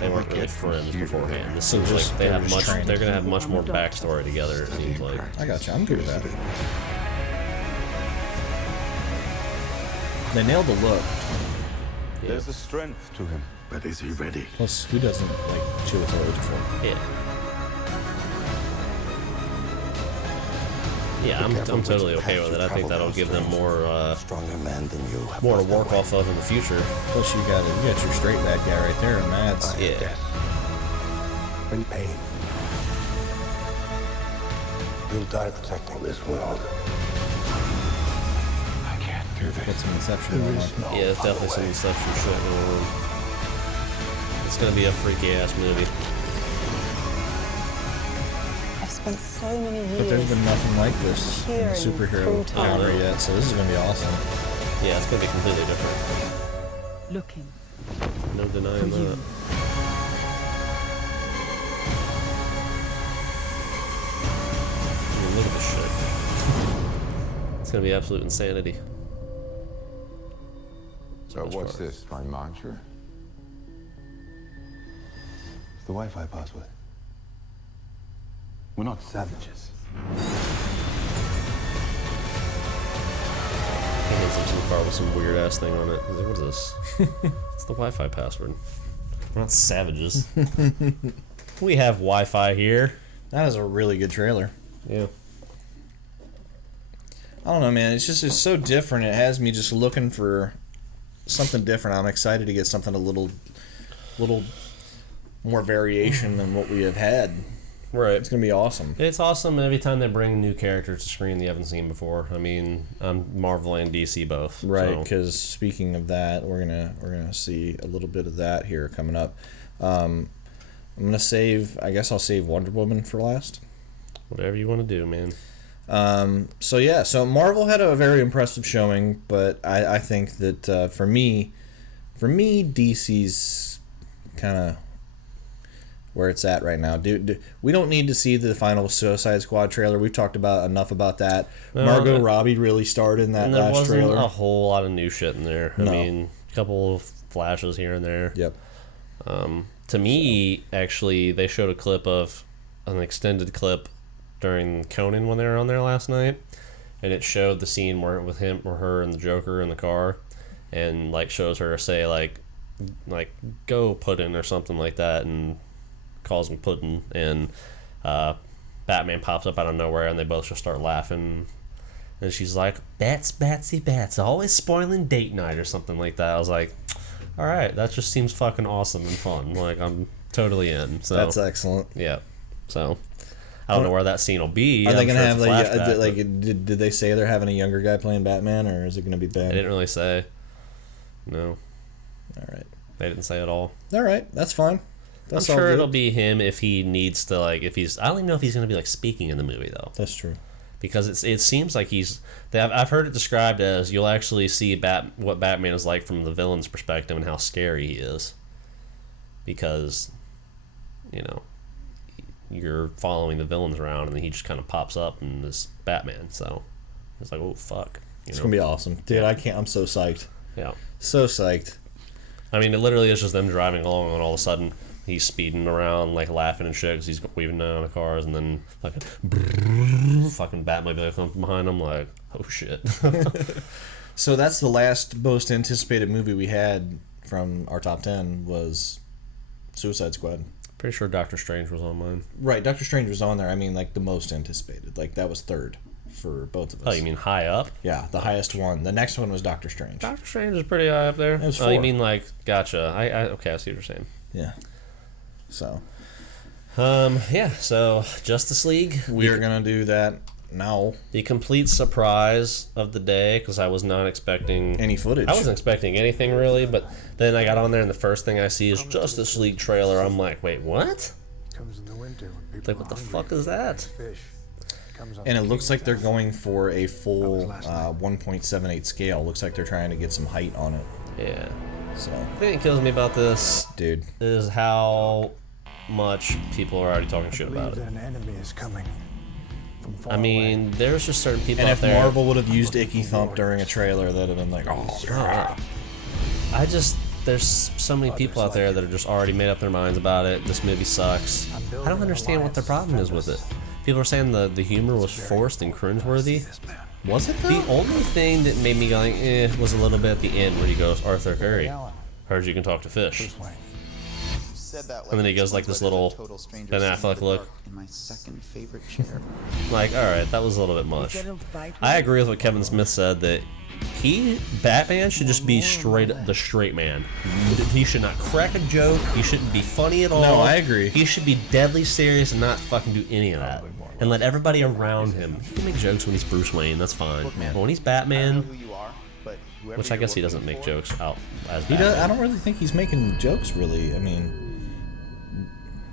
They weren't really friends beforehand. This seems like they're gonna have much more backstory together. It seems like. I gotcha. I'm good with that. They nailed the look. Yeah. There's a strength to him. But is he ready? Plus, who doesn't like Chiwetel Ejiofor? Yeah. Yeah, I'm totally okay with it. I think that'll give them more Stronger man than you. more to work off of in the future. Plus, you got your straight bad guy right there, Mads. Yeah. In pain. You'll die protecting this world. I can't do this. Got some Inception going on. Yeah, it's definitely some Inception shit going on. It's gonna be a freaky ass movie. I've spent so many years. But there's been nothing like this in the superhero genre yet, so this is gonna be awesome. Yeah, it's gonna be completely different. Looking No denying that. I mean, look at this shit. It's gonna be absolute insanity. So what's this, my mantra? It's the Wi-Fi password. We're not savages. He hands him some car with some weird ass thing on it. He's like, what is this? It's the Wi-Fi password. We're not savages. We have Wi-Fi here. That is a really good trailer. Yeah. I don't know, man. It's so different. It has me just looking for something different. I'm excited to get something a little more variation than what we have had. Right. It's gonna be awesome. It's awesome every time they bring new characters to screen you haven't seen before. I mean, Marvel and DC both. Right, because speaking of that, we're gonna see a little bit of that here coming up. I'm gonna save. I guess I'll save Wonder Woman for last. Whatever you want to do, man. So Marvel had a very impressive showing, but I think that for me, DC's kind of where it's at right now. We don't need to see the final Suicide Squad trailer. We've talked about enough about that. Margot Robbie really started in that last trailer. There wasn't a whole lot of new shit in there. I mean, a couple of flashes here and there. Yep. To me, actually, they showed a clip of an extended clip during Conan when they were on there last night, and it showed the scene where with him or her and the Joker in the car, and like shows her say like go Puddin' or something like that, and calls him Puddin', and Batman pops up out of nowhere, and they both just start laughing, and she's like, Bats, always spoiling date night or something like that. I was like, all right, that just seems fucking awesome and fun. Like, I'm totally in. So that's excellent. Yeah. So I don't know where that scene will be. Are they gonna have did they say they're having a younger guy playing Batman, or is it gonna be Ben? They didn't really say. No. All right. They didn't say at all. All right, that's fine. I'm sure it'll be him if he needs to, like, if he's. I don't even know if he's going to be like speaking in the movie though. That's true. Because it seems like I've heard it described as you'll actually see what Batman is like from the villain's perspective and how scary he is. Because, you're following the villains around and then he just kind of pops up and is Batman. So it's like, oh fuck, it's gonna be awesome, dude. Yeah. I'm so psyched. Yeah. So psyched. I mean, it literally is just them driving along and all of a sudden he's speeding around, like, laughing and shit because he's weaving down the cars, and then fucking Batmobile comes behind him, like, oh shit. So that's the last most anticipated movie we had from our top 10 was Suicide Squad. Pretty sure Doctor Strange was on mine. Right, Doctor Strange was on there. I mean, like, the most anticipated. Like, that was third for both of us. Oh, you mean high up? Yeah, the highest one. The next one was Doctor Strange. Doctor Strange is pretty high up there. It was 4. Oh, you mean, like, gotcha. Okay, I see what you're saying. Yeah. So. So Justice League. We are going to do that now. The complete surprise of the day, because I was not expecting any footage. I wasn't expecting anything really, but then I got on there and the first thing I see is Justice League trailer. I'm like, wait, what? Like, what the fuck is that? And it looks like they're going for a full 1.78 scale. Looks like they're trying to get some height on it. Yeah. So the thing that kills me about this, dude, is how much people are already talking shit about it. An enemy is coming. I mean, there's just certain people and out if there. Marvel would have used Icky Thump during a trailer, that'd have been like, oh yeah. There's so many people out there that have just already made up their minds about it. This movie sucks. I don't understand what the problem is with it. People are saying the humor was forced and cringeworthy. Was it though? The only thing that made me go like, was a little bit at the end where he goes, Arthur Curry, heard you can talk to fish. And then he goes like this little Ben Affleck look. My second favorite chair. Like, alright, that was a little bit much. I agree with what Kevin Smith said, that Batman should just be the straight man. He should not crack a joke. He shouldn't be funny at all. No, I agree. He should be deadly serious and not fucking do any of that. And let everybody around him. He can make jokes when he's Bruce Wayne, that's fine. But when he's Batman, which I guess he doesn't make jokes out as Batman. He does. I don't really think he's making jokes, really. I mean,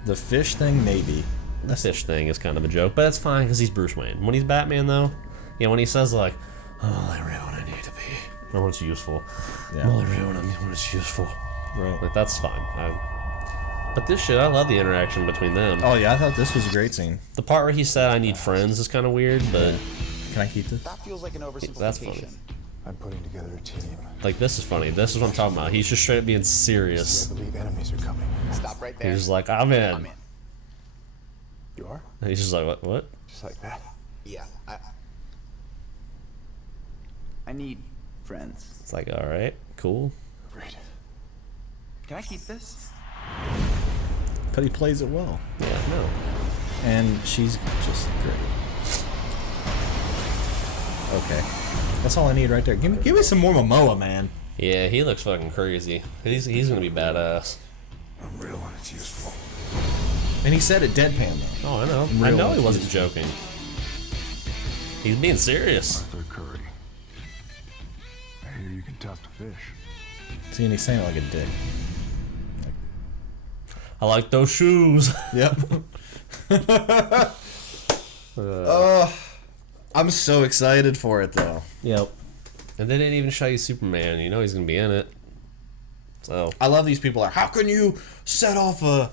the fish thing, maybe. The fish thing is kind of a joke, but it's fine because he's Bruce Wayne. When he's Batman, though, when he says, like, oh, I really what I need to be. Or when it's useful. Yeah. Well, I really when it's useful. Right. Like, that's fine. But this shit, I love the interaction between them. Oh yeah, I thought this was a great scene. The part where he said, "I need friends" is kind of weird, but can I keep this? That feels like an oversimplification. That's funny. I'm putting together a team. Like, this is funny. This is what I'm talking about. He's just straight up being serious. I believe enemies are coming. Stop right there. He's just like, I'm in. You are? And he's just like, what? Just like that. Yeah, I need friends. It's like, all right, cool. Great. Can I keep this? But he plays it well. Yeah, no. And she's just great. Okay. That's all I need right there. Give me some more Momoa, man. Yeah, he looks fucking crazy. He's gonna be badass. I'm real and it's useful. And he said it deadpan though. Oh, I know. I know he wasn't joking. He's being serious. Arthur Curry. I hear you can talk to fish. See, and he's saying it like a dick. I like those shoes. Yep. I'm so excited for it though. Yep. And they didn't even show you Superman. You know he's gonna be in it. So I love these people. How can you set off a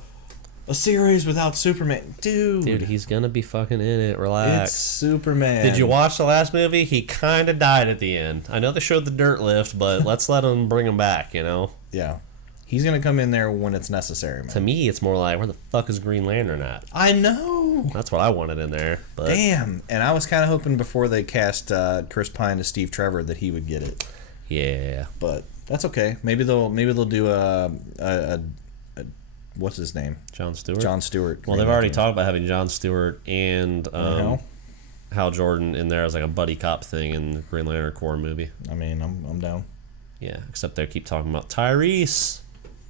series without Superman, dude? He's gonna be fucking in it. Relax. It's Superman. Did you watch the last movie? He kind of died at the end. I know they showed the dirt lift, but let's let him bring him back. You know. Yeah. He's gonna come in there when it's necessary, man. To me, it's more like, where the fuck is Green Lantern at? I know. That's what I wanted in there. But damn. And I was kind of hoping before they cast Chris Pine as Steve Trevor that he would get it. Yeah. But that's okay. Maybe they'll do a what's his name? John Stewart. John Stewart. Well, they've already talked about having John Stewart and Hal Jordan in there as like a buddy cop thing in the Green Lantern Corps movie. I mean, I'm down. Yeah, except they keep talking about Tyrese.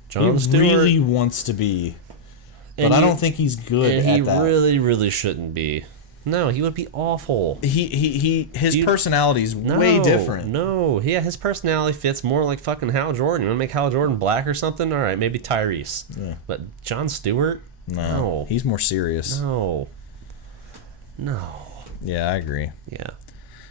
John Stewart really wants to be, but I don't think he's good and at he that. really shouldn't be. No, he would be awful. His personality's way different. No, yeah, his personality fits more like fucking Hal Jordan. You want to make Hal Jordan black or something? All right, maybe Tyrese. Yeah. But John Stewart? No. He's more serious. No. Yeah, I agree. Yeah.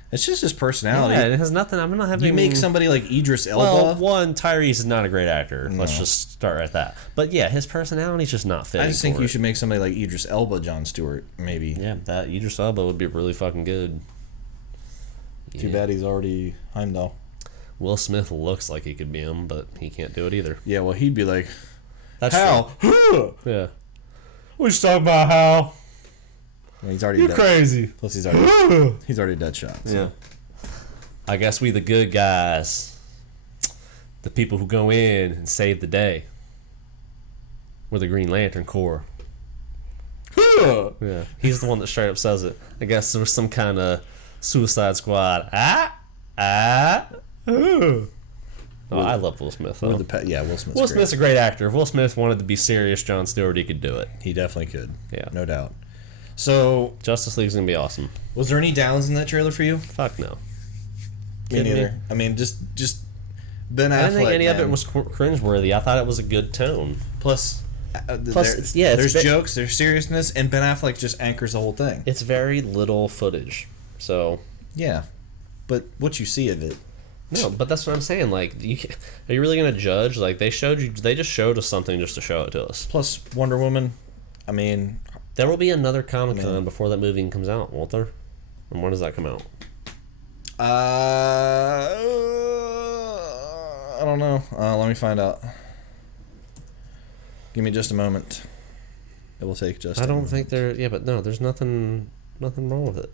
It's just his personality. Yeah, it has nothing. I'm not having. You make somebody like Idris Elba. Well, one, Tyrese is not a great actor. No. Let's just start at that. But yeah, his personality's just not fitting. I just think you should make somebody like Idris Elba John Stewart, maybe. Yeah, that Idris Elba would be really fucking good. Too bad he's already Heimdall. Will Smith looks like he could be him, but he can't do it either. Yeah, well, he'd be like, that's Hal. Yeah. What you talking about, Hal? Well, he's already You're crazy. Plus, he's already dead shot. So. Yeah. I guess we the good guys, the people who go in and save the day. We're the Green Lantern Corps. Yeah, he's the one that straight up says it. I guess there was some kind of Suicide Squad. Oh, I love Will Smith. Though. Will Smith. Will Smith's a great actor. If Will Smith wanted to be serious John Stewart, he could do it. He definitely could. Yeah, no doubt. So Justice League's gonna be awesome. Was there any downs in that trailer for you? Fuck no. Me neither. I mean, just Ben Affleck. I didn't think any of it was cringeworthy. I thought it was a good tone. Plus, there's jokes, there's seriousness, and Ben Affleck just anchors the whole thing. It's very little footage, so yeah. But what you see of it. No, but that's what I'm saying. Like, are you really gonna judge? Like, they just showed us something just to show it to us. Plus, Wonder Woman. I mean, there will be another Comic-Con before that movie comes out, won't there? And when does that come out? I don't know. Let me find out. Give me just a moment. It will take just. I don't think there. Yeah, but no, there's nothing wrong with it.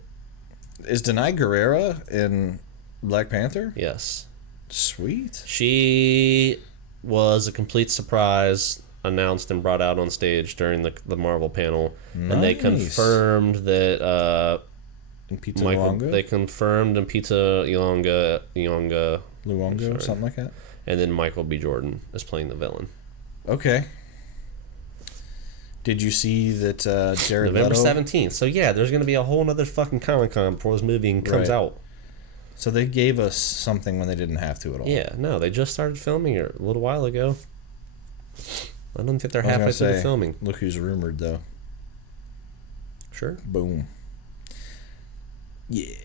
Is Denai Guerrera in Black Panther? Yes. Sweet. She was a complete surprise, announced and brought out on stage during the Marvel panel, and they confirmed that they confirmed in Pizza Luongo, something like that. And then Michael B. Jordan is playing the villain. Okay. Did you see that Jared November Leto? 17th. So yeah, there's going to be a whole other fucking Comic-Con before this movie comes out. So they gave us something when they didn't have to at all. Yeah, no, they just started filming it a little while ago. I don't think they're halfway through the filming. Look who's rumored, though. Sure. Boom. Yeah.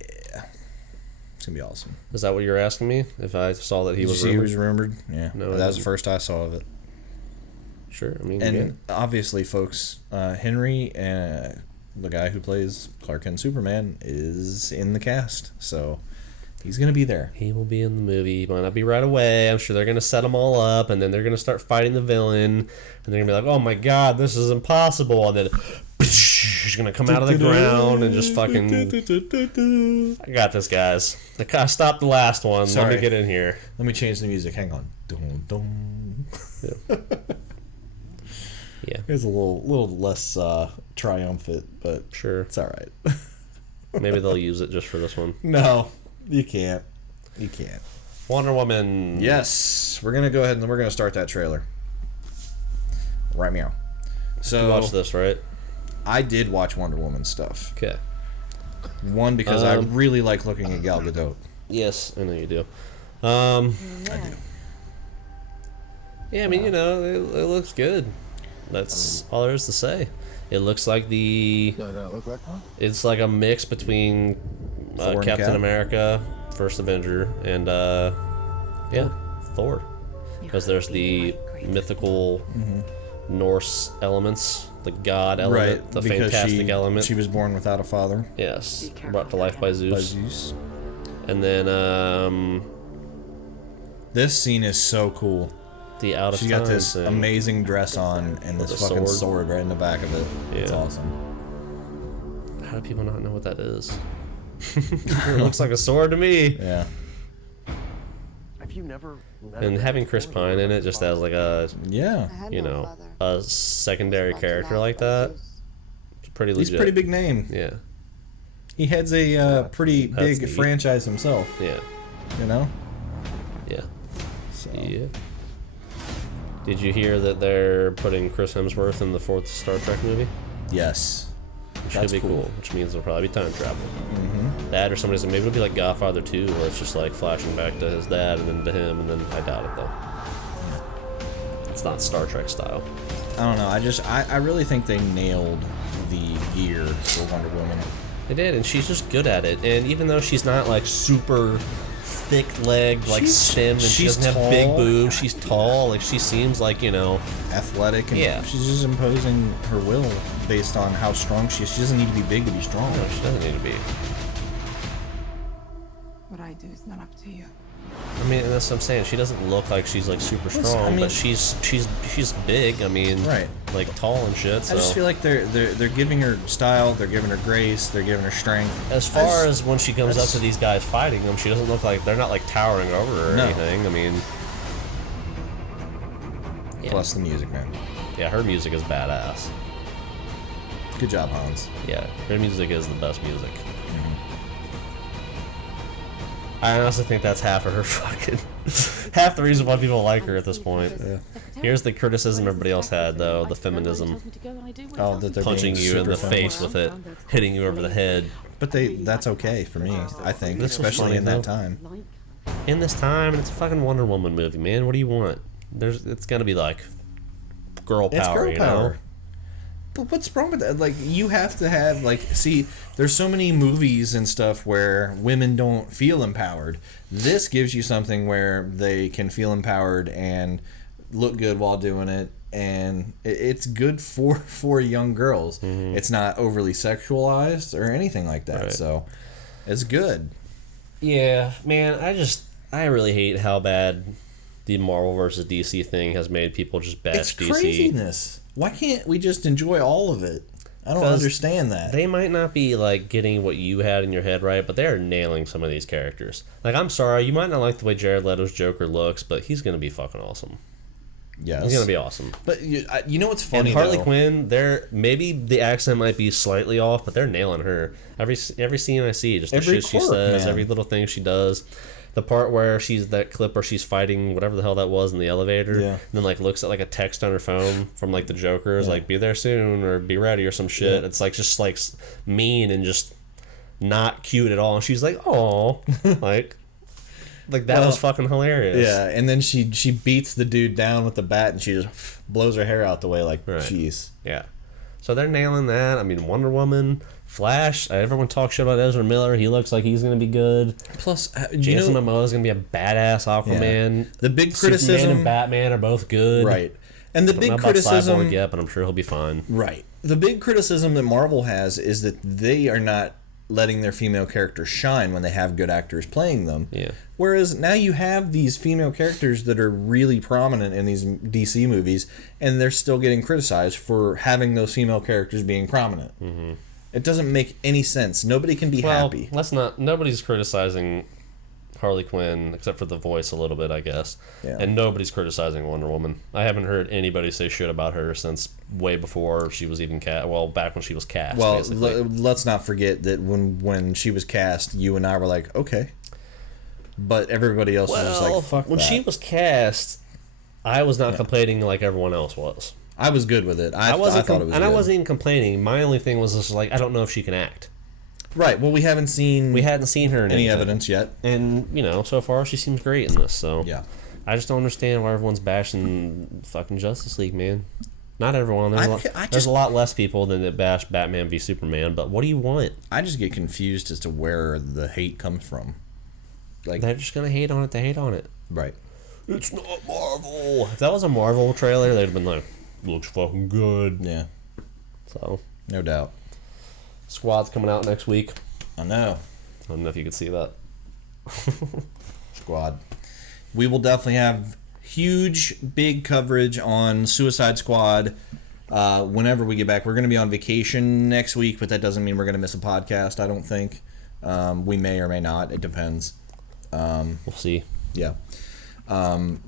It's gonna be awesome. Is that what you were asking me? If I saw that he was He rumored? was rumored. Yeah, No, that was the first I saw of it. Sure, I mean, And obviously, folks, Henry, the guy who plays Clark Kent Superman, is in the cast, so he's gonna be there. He will be in the movie. He might not be right away. I'm sure they're gonna set them all up, and then they're gonna start fighting the villain, and they're gonna be like, "Oh my God, this is impossible!" And then he's gonna come out of the ground and just fucking. I got this, guys. I stopped the last one. Sorry. Let me get in here. Let me change the music. Hang on. Dun, dun. Yeah, It's a little less triumphant, but sure, it's all right. maybe they'll use it just for this one. No, you can't. You can't. Wonder Woman. Yes, we're gonna go ahead and we're gonna start that trailer. Right meow. So You watched this, right? I did watch Wonder Woman stuff. Okay. One, because I really like looking at Gal Gadot. Yes, I know you do. I do. Yeah, I mean, it looks good. That's all there is to say. It looks like it's like a mix between Thor and Captain Cap. America, First Avenger, and Thor. Because there's the mythical Norse elements, the god element, the because fantastic element. She was born without a father. Yes, brought to life by Zeus. By Zeus. And then This scene is so cool. the out of She time got this thing. amazing dress on and this the fucking sword. sword right in the back of it. It's Yeah. awesome. How do people not know what that is? It looks like a sword to me. Yeah. Have you never met And having Chris Pine in it just as like a Yeah. a secondary character like that, it's pretty legit. He's a pretty big name. Yeah, He heads a pretty That's big neat. franchise himself. yeah, You know? yeah, So. yeah. Did you hear that they're putting Chris Hemsworth in the 4th Star Trek movie? Yes. Which That's could be cool. cool. Which means there'll probably be time travel. Mm-hmm. That or somebody's maybe it'll be like Godfather 2, where it's just like flashing back to his dad and then to him, and then I doubt it though. It's not Star Trek style. I don't know. I really think they nailed the gear for Wonder Woman. They did, and she's just good at it. And even though she's not like super thick-legged, like Sim, and she she's doesn't have big tall. boobs, she's tall. Like she seems like Athletic, and Yeah. she's just imposing her will based on how strong she is. She doesn't need to be big to be strong. no, she doesn't need to be. What I do is not up to you. I mean, and that's what I'm saying. She doesn't look like she's like super Listen, strong, I mean- but she's big. I mean, Right. like tall and shit. So I just feel like they're giving her style, they're giving her grace, they're giving her strength. as far as when she comes up that's- to these guys fighting them, she doesn't look like they're not like towering over her or No. anything. I mean, yeah. Plus the music, man. Yeah, her music is badass. Good job, Hans. Yeah, her music is the best music. I honestly think that's half of her fucking half the reason why people like her at this point. Yeah. Here's the criticism everybody else had though, the feminism. Oh, that they're Punching being you in super the feminist. face with it, hitting you over the head. But that's okay for me, I think, This was especially funny, in that though. time. In this time, and it's a fucking Wonder Woman movie, man. What do you want? It's gonna be like girl power, It's girl you power. know? But what's wrong with that? Like, you have to have, like, see, there's so many movies and stuff where women don't feel empowered. This gives you something where they can feel empowered and look good while doing it, and it's good for young girls. It's not overly sexualized or anything like that, Right. so it's good. Yeah, man. I really hate how bad the Marvel versus DC thing has made people just bash It's DC. craziness. Why can't we just enjoy all of it? I don't 'Cause understand that. They might not be like getting what you had in your head right, but they are nailing some of these characters. Like, I'm sorry, you might not like the way Jared Leto's Joker looks, but he's gonna be fucking awesome. Yes. He's gonna be awesome. But you know what's funny, And Harley though? Quinn, maybe the accent might be slightly off, but they're nailing her. Every scene I see, just the Every shit she quirk, says, man. every little thing she does. The part where that clip where she's fighting whatever the hell that was in the elevator, Yeah. and then like looks at like a text on her phone from like the Joker, is Yeah. like "be there soon" or "be ready" or some shit. Yeah. It's like just like mean and just not cute at all. And she's like, "Oh," like that was fucking hilarious. Yeah, and then she beats the dude down with the bat, and she just blows her hair out the way, like, Right. jeez. Yeah. So they're nailing that. I mean, Wonder Woman, Flash, everyone talks shit about Ezra Miller. He looks like he's going to be good. Plus, Jason Momoa is going to be a badass Aquaman. Yeah. The big Superman criticism and Batman are both good. Right. And the Don't big know about criticism Cyborg yet, but I'm sure he'll be fine. Right. The big criticism that Marvel has is that they are not letting their female characters shine when they have good actors playing them. Yeah. Whereas now you have these female characters that are really prominent in these DC movies, and they're still getting criticized for having those female characters being prominent. Mm-hmm. It doesn't make any sense. Nobody can be happy. Nobody's criticizing Harley Quinn except for the voice a little bit, I guess. Yeah. And nobody's criticizing Wonder Woman. I haven't heard anybody say shit about her since way before she was even cast. Well, back when she was cast. Well, let's not forget that when she was cast, you and I were like, okay. But everybody else was just like, fuck when that. she was cast, I was not complaining like everyone else was. I was good with it. I thought it was good. And I wasn't even complaining. My only thing was just like, I don't know if she can act. Right. Well, we hadn't seen her in any evidence yet. And, so far she seems great in this. So yeah. I just don't understand why everyone's bashing fucking Justice League, man. Not everyone. There's a lot less people than that bash Batman v Superman, but what do you want? I just get confused as to where the hate comes from. Like, they're just gonna hate on it to hate on it. Right. It's not Marvel. If that was a Marvel trailer, they'd have been like, looks fucking good. Yeah. So. No doubt. Squad's coming out next week. I know. I don't know if you could see that. Squad. We will definitely have huge, big coverage on Suicide Squad whenever we get back. We're going to be on vacation next week, but that doesn't mean we're going to miss a podcast, I don't think. We may or may not. It depends. We'll see. Yeah.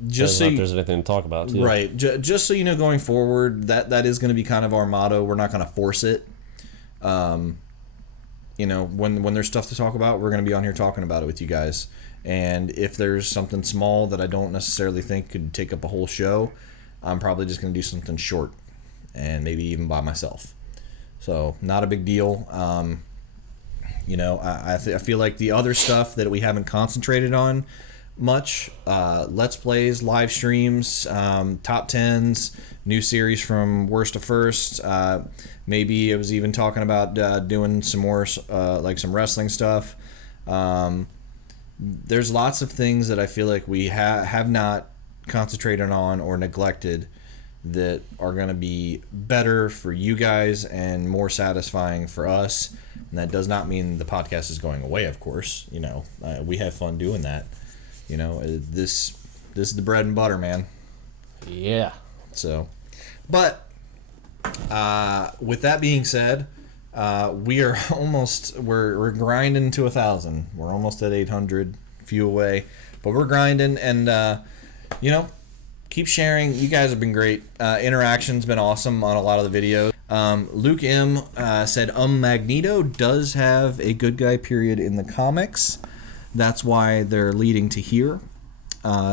Just so if there's anything to talk about, too. Right. Just so you know, going forward, that is going to be kind of our motto. We're not going to force it. When there's stuff to talk about, we're going to be on here talking about it with you guys. And if there's something small that I don't necessarily think could take up a whole show, I'm probably just going to do something short and maybe even by myself. So not a big deal. I feel like the other stuff that we haven't concentrated on much, Let's Plays, live streams, top 10s, new series from worst to first. Maybe I was even talking about doing some more some wrestling stuff. There's lots of things that I feel like we have not concentrated on or neglected that are going to be better for you guys and more satisfying for us. And that does not mean the podcast is going away, of course. We have fun doing that. This is the bread and butter, man. Yeah. So, but with that being said, we are we're grinding to 1,000. We're almost at 800, few away, but we're grinding, and keep sharing. You guys have been great. Interaction's been awesome on a lot of the videos. Luke M said Magneto does have a good guy period in the comics. That's why they're leading to here.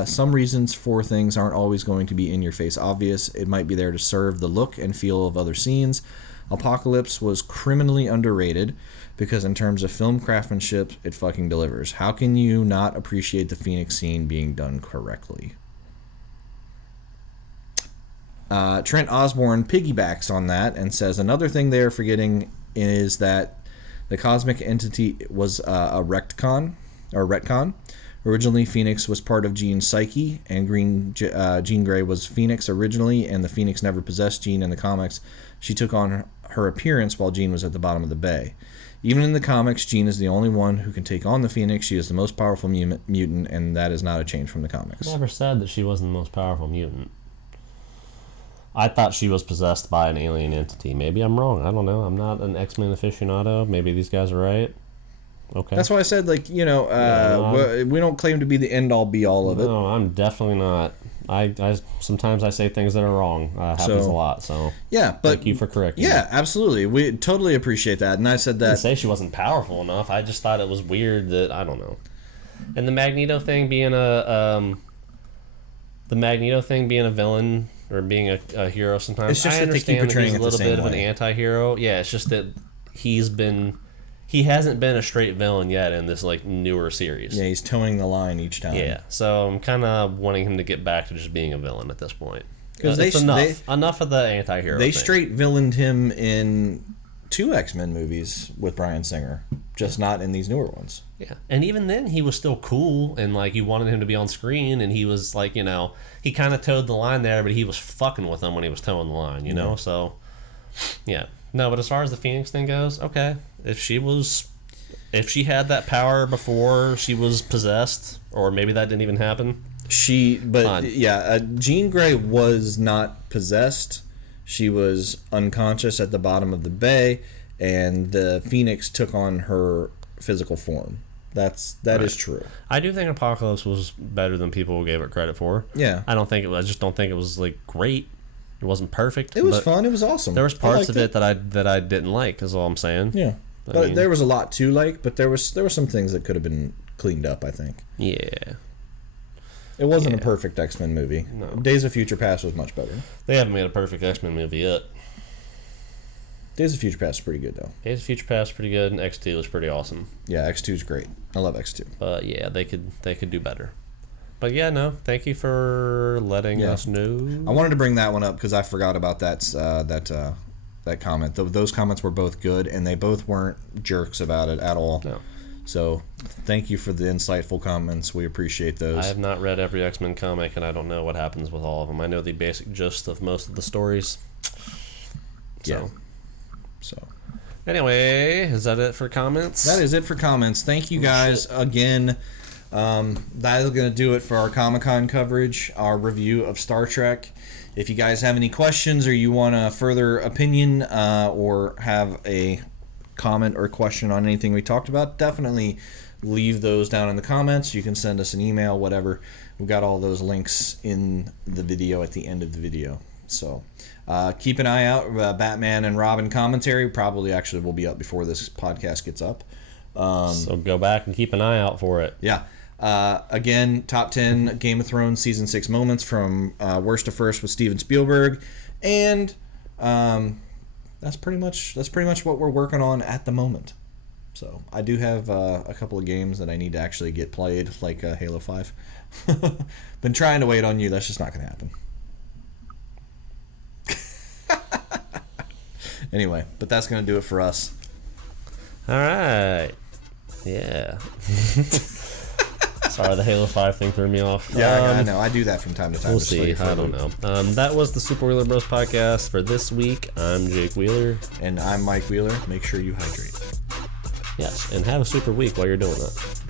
Some reasons for things aren't always going to be in your face obvious. It might be there to serve the look and feel of other scenes. Apocalypse was criminally underrated because in terms of film craftsmanship, it fucking delivers. How can you not appreciate the Phoenix scene being done correctly? Trent Osborne piggybacks on that and says another thing they are forgetting is that the cosmic entity was a retcon. Originally, Phoenix was part of Jean's psyche, and Jean Grey was Phoenix originally, and the Phoenix never possessed Jean in the comics. She took on her appearance while Jean was at the bottom of the bay. Even in the comics, Jean is the only one who can take on the Phoenix. She is the most powerful mutant, and that is not a change from the comics. Never said that she wasn't the most powerful mutant. I thought she was possessed by an alien entity. Maybe I'm wrong. I don't know. I'm not an X-Men aficionado. Maybe these guys are right. Okay. That's why I said, we don't claim to be the end-all, be-all of it. No, I'm definitely not. I sometimes I say things that are wrong. Happens a lot. So yeah, but thank you for correcting. Yeah, me. Absolutely. We totally appreciate that. And I said that. I didn't say she wasn't powerful enough. I just thought it was weird that I don't know. And the Magneto thing being a villain or being a hero sometimes. It's just I that they keep portraying that he's a little bit of an anti-hero. Yeah, it's just that he hasn't been a straight villain yet in this newer series. Yeah, he's towing the line each time. Yeah, so I'm kind of wanting him to get back to just being a villain at this point. Because enough of the anti-hero. They thing. straight villained him in 2 X-Men movies with Bryan Singer, just not in these newer ones. Yeah, and even then he was still cool, and like you wanted him to be on screen, and he was like, you know, he kind of towed the line there, but he was fucking with them when he was towing the line, you know. So yeah, no, but as far as the Phoenix thing goes, okay, if she had that power before she was possessed, or maybe that didn't even happen. Jean Grey was not possessed. She was unconscious at the bottom of the bay, and the Phoenix took on her physical form. That is true. I do think Apocalypse was better than people gave it credit for. Yeah. I just don't think it was like great. It wasn't perfect. It was fun. It was awesome. There was parts of it that I didn't like. Is all I'm saying. Yeah. But there was a lot to like, but there were some things that could have been cleaned up, I think. Yeah. It wasn't a perfect X-Men movie. No. Days of Future Past was much better. They haven't made a perfect X-Men movie yet. Days of Future Past is pretty good, though. Days of Future Past is pretty good, and X2 was pretty awesome. Yeah, X2 is great. I love X2. But yeah, they could do better. But yeah, no, thank you for letting us know. I wanted to bring that one up because I forgot about that comment. Those comments were both good, and they both weren't jerks about it at all. No. So thank you for the insightful comments. We appreciate those. I have not read every X-Men comic, and I don't know what happens with all of them. I know the basic gist of most of the stories. So anyway, is that it for comments? That is it for comments. Thank you guys again. That is going to do it for our Comic-Con coverage, our review of Star Trek. If you guys have any questions or you want a further opinion or have a comment or question on anything we talked about, definitely leave those down in the comments. You can send us an email, whatever. We've got all those links in the video at the end of the video. So keep an eye out. Batman and Robin commentary probably actually will be up before this podcast gets up. So go back and keep an eye out for it. Yeah. Again, top 10 Game of Thrones season 6 moments from worst to first with Steven Spielberg, and that's pretty much what we're working on at the moment. So I do have a couple of games that I need to actually get played, like Halo 5. Been trying to wait on you. That's just not going to happen. Anyway, but that's going to do it for us. All right. Yeah. Sorry, the Halo 5 thing threw me off. Yeah, I know. I do that from time to time. We'll see. I don't know. That was the Super Wheeler Bros podcast for this week. I'm Jake Wheeler. And I'm Mike Wheeler. Make sure you hydrate. Yes, and have a super week while you're doing that.